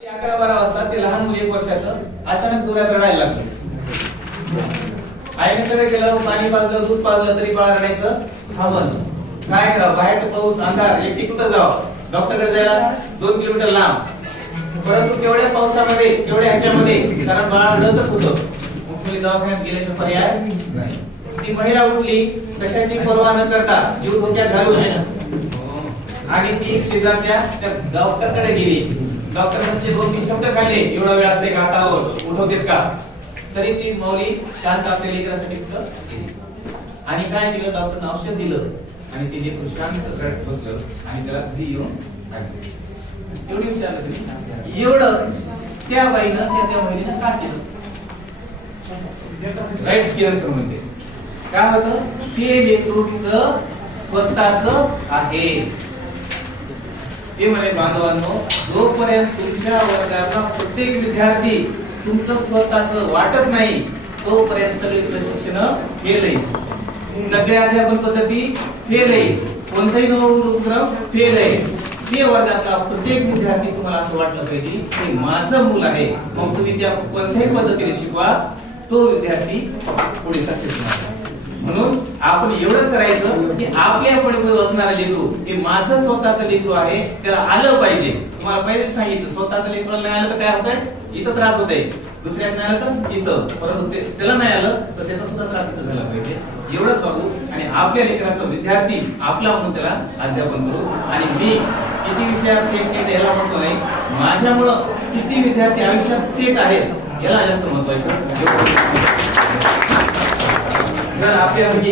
अकरा बारा वाजता ते लहान मुली एक वर्षाचं अचानक जोरात रडायला लागलं. आईने सगळं केलं पाणी पाजलं दूध पाजलं तरी बाळा रडायचं. थांबलं काय करावं? बाहेर पाऊस अंधार. एकटी कुठं जावं? डॉक्टरकडे जायला दोन किलोमीटर लांब. परंतु केवढ्या पावसामध्ये केवढ्या ह्याच्यामध्ये? कारण बाळा रडतच होतं. मुख्यमंत्री दवाखान्यात गेल्याशिवाय पर्याय नाही. ती महिला उठली कशाची पर्वा न करता जीव धोक्यात घालून आणि ती शेजारच्या त्या डॉक्टरकडे गेली. डॉक्टरांचे दोन तीन शब्द काढले. एवढा वेळ असते का आता उठवतेत का? तरी ती मौली शांत आपल्या लेकरासाठी. आणि काय केलं? डॉक्टरनं औषध दिलं. आणि ते लेकरू शांत रडत बसलं आणि त्याला घरी येऊन. एवढी विचारलं तुम्ही? एवढं. त्या बाईनं त्या त्या महिलेनं का केलं? राईट केलं सर म्हणते. काय होतं? ते लेकरू तिचं स्वतःच आहे. ते म्हणे बांधवांनो जोपर्यंत तुमच्या वर्गातला प्रत्येक विद्यार्थी तुमचं स्वतःच वाटत नाही तोपर्यंत सगळे प्रशिक्षण फेल आहे सगळ्या अध्यापन पद्धती फेल आहे कोणताही नवोपक्रम फेल आहे ते वर्गातला प्रत्येक विद्यार्थी तुम्हाला असं वाटलं पाहिजे की माझं मूल आहे. मग तुम्ही त्या कोणत्याही पद्धतीने शिकवा तो विद्यार्थी पुढे सक्सेस होणार म्हणून आपण एवढंच करायचं की आपल्या पुढे असणारं लेकरू हे माझं स्वतःचं लेकरू आहे त्याला आलं पाहिजे. तुम्हाला पहिले सांगितलं स्वतःचं लेकरू नाही आलं तर काय होतंय इथं त्रास होतंय. दुसऱ्याच नाही आलं तर इथं. परंतु त्याला नाही आलं तर त्याचा सुद्धा त्रास इथं झाला पाहिजे. एवढंच बघू. आणि आपल्या लेकराचा विद्यार्थी आपला म्हणून त्याला अध्यापन करू. आणि मी किती विषयात सेट केलं याला म्हणतो नाही माझ्यामुळं किती विद्यार्थी आयुष्यात सेट आहेत याला जास्त महत्वाचं जर आपल्या म्हणजे